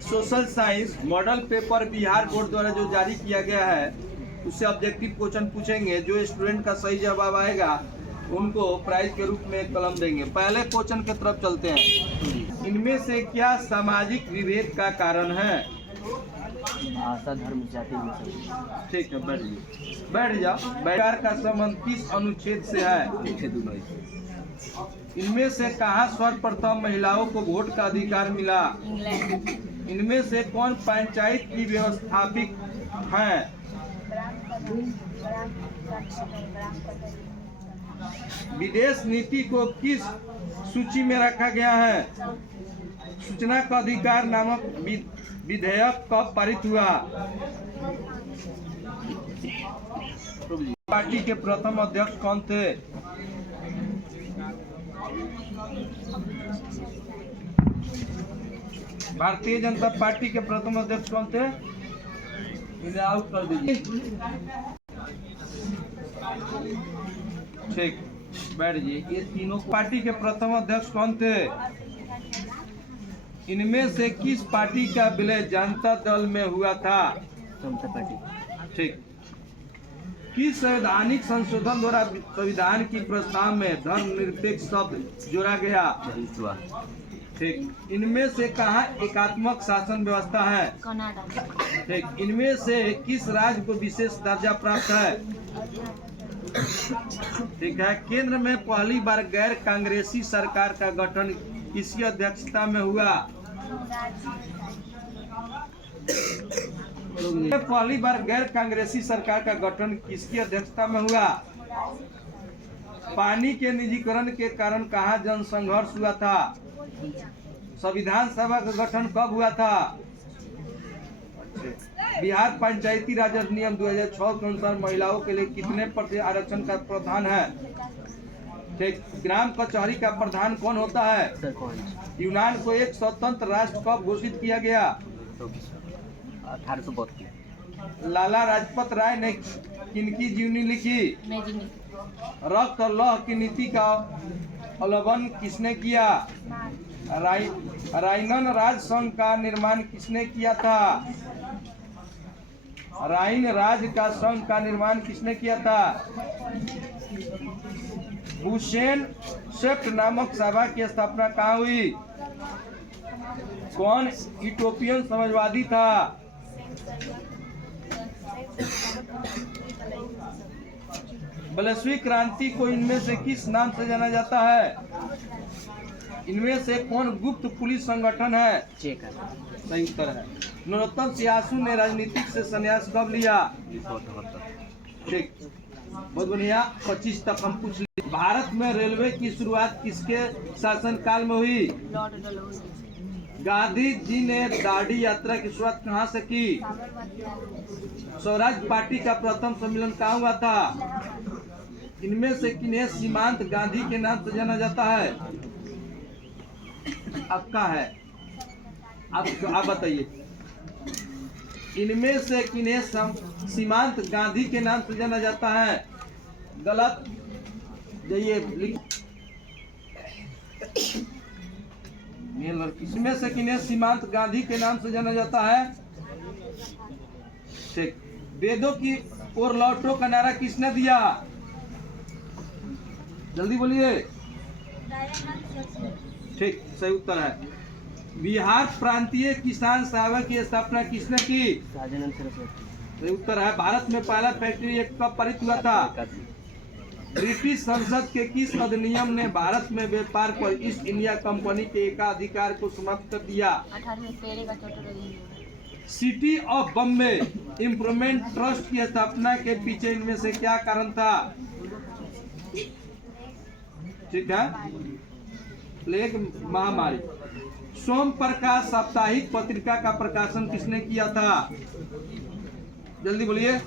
Social science model paper Bihar board द्वारा जो जारी किया गया है उससे ऑब्जेक्टिव क्वेश्चन पूछेंगे। जो स्टूडेंट का सही जवाब आएगा उनको प्राइज के रूप में कलम देंगे। पहले क्वेश्चन की तरफ चलते हैं। इनमें से क्या सामाजिक विभेद का कारण है? भाषा, धर्म, जाति। ठीक है, बैठ जाओ। बैठकार का संबंध किस अनुच्छेद से है? इनमें से कहाँ सर्वप्रथम महिलाओं को वोट का अधिकार मिला? इनमें से कौन पंचायत की व्यवस्थापिक है? विदेश नीति को किस सूची में रखा गया है? सूचना का अधिकार नामक विधेयक कब पारित हुआ? पार्टी के प्रथम अध्यक्ष कौन थे? भारतीय जनता पार्टी के प्रथम अध्यक्ष कौन थे? इन्हें आउट कर दीजिए। ठीक, बैठ जाइए। ये तीनों पार्टी के प्रथम अध्यक्ष कौन थे? इनमें से किस पार्टी का विलय जनता दल में हुआ था? समता पार्टी। ठीक। किस संवैधानिक संशोधन द्वारा संविधान की प्रस्ताव में धर्मनिरपेक्ष शब्द जोड़ा गया? ठीक। इनमें से कहाँ एकात्मक शासन व्यवस्था है? ठीक। इनमें से किस राज्य को विशेष दर्जा प्राप्त है? ठीक है। केंद्र में पहली बार गैर कांग्रेसी सरकार का गठन किसकी अध्यक्षता में हुआ? पहली बार गैर कांग्रेसी सरकार का गठन किसकी अध्यक्षता में हुआ? पानी के निजीकरण के कारण कहाँ जन संघर्ष हुआ था? संविधान सभा का गठन कब हुआ था? बिहार पंचायती राज अधिनियम 2006 के अनुसार महिलाओं के लिए कितने प्रतिशत आरक्षण का प्रावधान है? ठीक। ग्राम कचहरी का प्रधान कौन होता है? यूनान को एक स्वतंत्र राष्ट्र कब घोषित किया गया? 1832। लाला लाजपत राय ने किनकी जीवनी लिखी? रक्त और लौह की नीति का अवलंबन किसने किया? राइनन राज संघ का निर्माण किसने किया था? राइन राज का संघ का निर्माण किसने किया था? हुसैन सेफ्ट नामक सभा की स्थापना कहाँ हुई? कौन यूटोपियन समाजवादी था? वैश्विक क्रांति को इनमें से किस नाम से जाना जाता है? इनमें से कौन गुप्त पुलिस संगठन है? सही उत्तर है। नरोत्तम सियासू ने राजनीतिक से संन्यास कब लिया? ठीक, बहुत बढ़िया। 25 तक हम पूछ लिए। भारत में रेलवे की शुरुआत किसके शासनकाल में हुई? गांधी जी ने दांडी यात्रा की शुरुआत कहाँ से की? स्वराज पार्टी का प्रथम सम्मेलन कहाँ हुआ था? इनमें से किन्हें सीमांत गांधी के नाम से जाना जाता है? आपका है, आप बताइए। इनमें से किन्हें सीमांत गांधी के नाम से जाना जाता है? गलत, जाइए। इसमें से किन्हें सीमांत गांधी के नाम से जाना जाता है? ठीक। वेदों की ओर लौटो का नारा किसने दिया? जल्दी बोलिए। ठीक, सही उत्तर है। बिहार प्रांतीय किसान सभा की स्थापना किसने की? सही उत्तर है। भारत में पहला फैक्ट्री एक्ट कब पारित हुआ था? ब्रिटिश संसद के किस अधिनियम ने भारत में व्यापार पर ईस्ट इंडिया कंपनी के एकाधिकार को समाप्त कर दिया? City of Bombay improvement trust की स्थापना के पीछे इनमें से क्या कारण था? ठीक है, प्लेग महामारी। सोम प्रकाश साप्ताहिक पत्रिका का प्रकाशन किसने किया था? जल्दी बोलिए।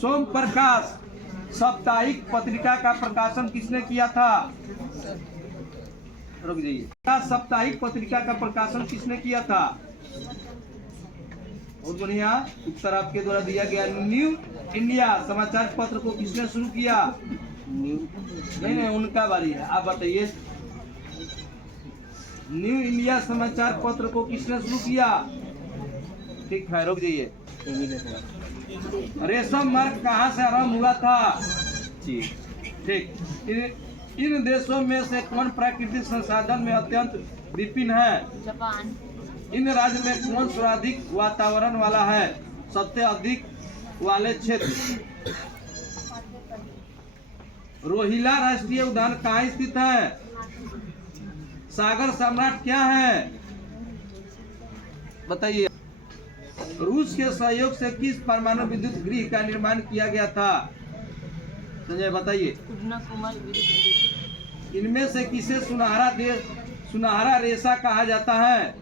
सोम प्रकाश साप्ताहिक पत्रिका का प्रकाशन किसने किया था? रुक जाइए। साप्ताहिक पत्रिका का प्रकाशन किसने किया था? बहुत बढ़िया, उत्तर आपके द्वारा दिया गया। न्यू इंडिया समाचार पत्र को किसने शुरू किया? नहीं, उनका बारी है, आप बताइए। न्यू इंडिया समाचार पत्र को किसने शुरू किया? ठीक है, रुक जाइए। रेशम मार्ग कहाँ से आरंभ हुआ था? जी। ठीक। इन देशों में से कौन प्राकृतिक संसाधन में अत्यंत विपिन है? जापान। इन राज्य में कौन सर्वाधिक वातावरण वाला है? सबसे अधिक वाले क्षेत्र। रोहिला राष्ट्रीय उद्यान कहाँ स्थित है? सागर सम्राट क्या है? बताइए। रूस के सहयोग से किस परमाणु विद्युत गृह का निर्माण किया गया था? संजय बताइए। उड़ना कुमार विद्युत। इनमें से किसे सुनहरा रेशा कहा जाता है?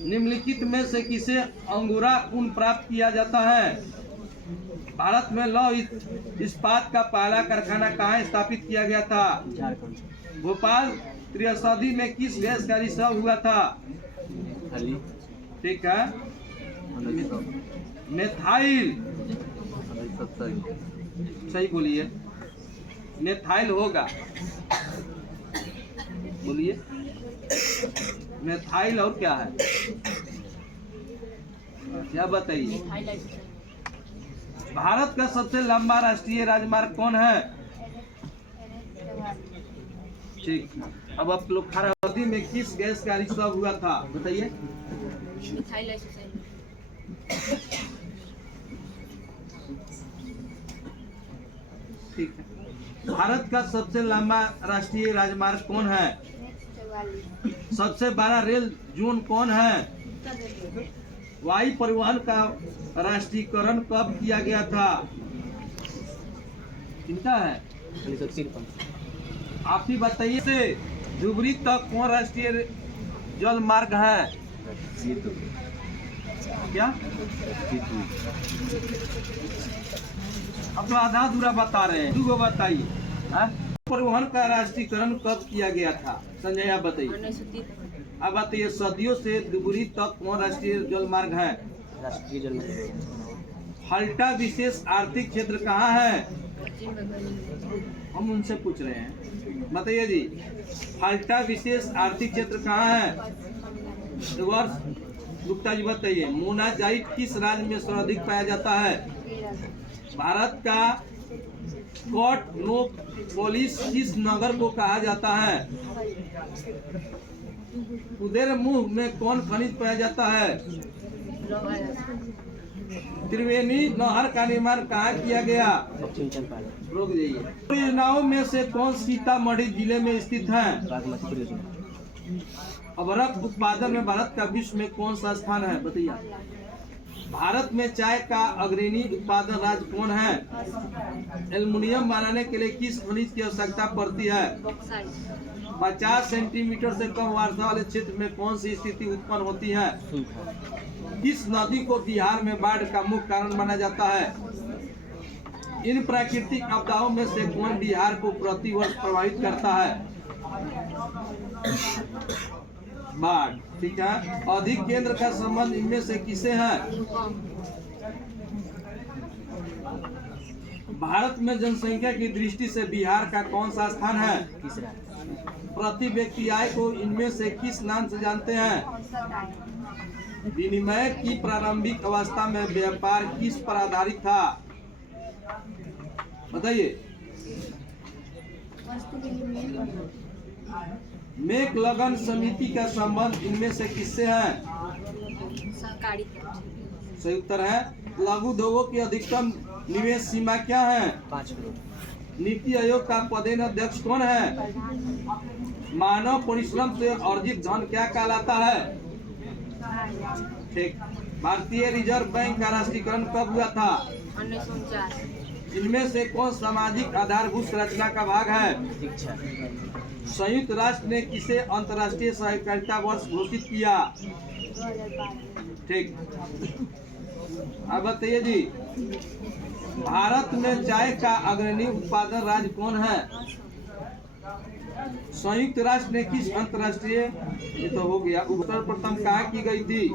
निम्नलिखित में से किसे अंगूरा ऊन प्राप्त किया जाता है? भारत में लौह इस्पात का पहला कारखाना कहाँ स्थापित किया गया था? झारखंड। भोपाल त्रिशदी में किस गैस का रिसाव हुआ था? हली। ठीक है। मेथाइल। सही बोलिए। मेथाइल होगा, बोलिए। मेथाइल और क्या है? क्या बताइए। भारत का सबसे लंबा राष्ट्रीय राजमार्ग कौन है? ठीक। अब आप लोग खराबी में किस गैस का रिसाव हुआ था? बताइए। ठीक है। भारत का सबसे लंबा राष्ट्रीय राजमार्ग कौन है? सबसे बड़ा रेल जोन कौन है? वायु परिवहन का राष्ट्रीयकरण कब किया गया था? किनका है? 1953। आप ही बताइए। से धुबरी तक कौन राष्ट्रीय जल मार्ग है? क्या? अब तो आधा अधूरा बता रहे हैं, दूगो बताइए। परिवहन का राष्ट्रीयकरण कब किया गया था? संजय आप बताइए। अब बताइए, सदियों से धुबरी तक कौन राष्ट्रीय जल मार्ग है? राष्ट्रीय जल मार्ग। हल्टा विशेष आर्थिक क्षेत्र कहाँ है? हम उनसे पूछ रहे हैं, बताइए जी। हल्टा विशेष आर्थिक क्षेत्र कहाँ है? वर्ष गुप्ता जी बताइए। मोनाजाइट किस राज्य में सर्वाधिक पाया जाता है? भारत का कॉटनोपोलिस किस नगर को कहा जाता है? उधर मुंह में कौन खनिज पाया जाता है? त्रिवेणी नहर का निर्माण कहाँ किया गया? पश्चिम चंपारण। रोक जाइए। परियोजनाओं में से कौन सीतामढ़ी जिले में स्थित है? बागमती परियोजना। अभ्रक उत्पादन में भारत का विश्व में कौन सा स्थान है? बताइए। भारत में चाय का अग्रणी उत्पादन राज्य कौन है? एल्युमिनियम बनाने के लिए किस खनिज की आवश्यकता पड़ती है? 50 सेंटीमीटर से कम वर्षा वाले क्षेत्र में कौन सी स्थिति उत्पन्न होती है? किस नदी को बिहार में बाढ़ का मुख्य कारण माना जाता है? इन प्राकृतिक आपदाओं में से कौन बिहार को प्रतिवर्ष प्रभावित करता है? बाढ़। ठीक है। अधिक केंद्र का संबंध इनमें से किसे है? भारत में जनसंख्या की दृष्टि से बिहार का कौन सा स्थान है? तीसरा। प्रति व्यक्ति आय को इनमें से किस नाम से जानते हैं? विनिमय की प्रारंभिक अवस्था में व्यापार किस पर आधारित था? बताइए। मेक लगन समिति का संबंध इनमें से किससे है? सहकारी। सही उत्तर है। लघु उद्योगों की अधिकतम निवेश सीमा क्या है? 5 करोड़। नीति आयोग का पदेन अध्यक्ष कौन है? मानव परिश्रम से अर्जित धन क्या कहलाता है? ठीक। भारतीय रिजर्व बैंक का राष्ट्रीयकरण कब हुआ था? 1949। इनमें से कौन सामाजिक आधारभूत संरचना का भाग है? शिक्षा। संयुक्त राष्ट्र ने किसे अंतर्राष्ट्रीय सहकारिता वर्ष घोषित किया? ठीक। अब बताइए जी। भारत में चाय का अग्रणी उत्पादन राज्य कौन है? संयुक्त राष्ट्र ने किस अंतर्राष्ट्रीय, ये तो हो गया, सर्वप्रथम कहाँ की गई थी?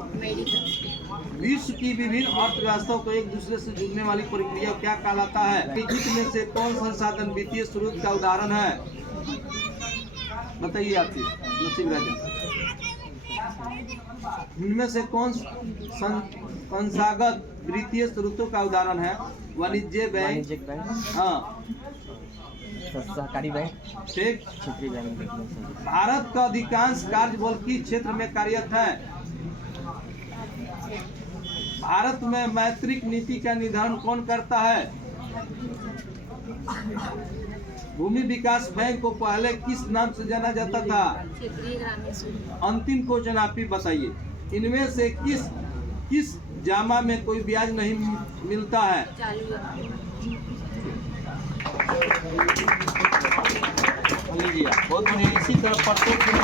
विश्व की विभिन्न अर्थव्यवस्थाओं को एक दूसरे से जुड़ने वाली प्रक्रिया क्या कहलाता है? निम्नलिखित में से कौन संसाधन वित्तीय स्रोत का उदाहरण है? बताइए आपकी नसीब राजा। इनमें से कौन संस्थागत वित्तीय स्रोतों का उदाहरण है? वाणिज्य बैंक। वाणिज्यिक बैंक, हाँ सहकारी बैंक, ठीक। क्षेत्रीय बैंक। भारत का अधिकांश कार्य बल किस क्षेत्र में कार्यरत है? भारत में मौद्रिक नीति का निर्धारण कौन करता है? भूमि विकास बैंक को पहले किस नाम से जाना जाता था? क्षेत्रीय ग्रामीण बैंक। अंतिम क्वेश्चन आप ही बताइए, इनमें से किस जामा में कोई ब्याज नहीं मिलता है? चालू जमा। लीजिए, बहुत बढ़िया। इसी तरह प्रत्येक दिन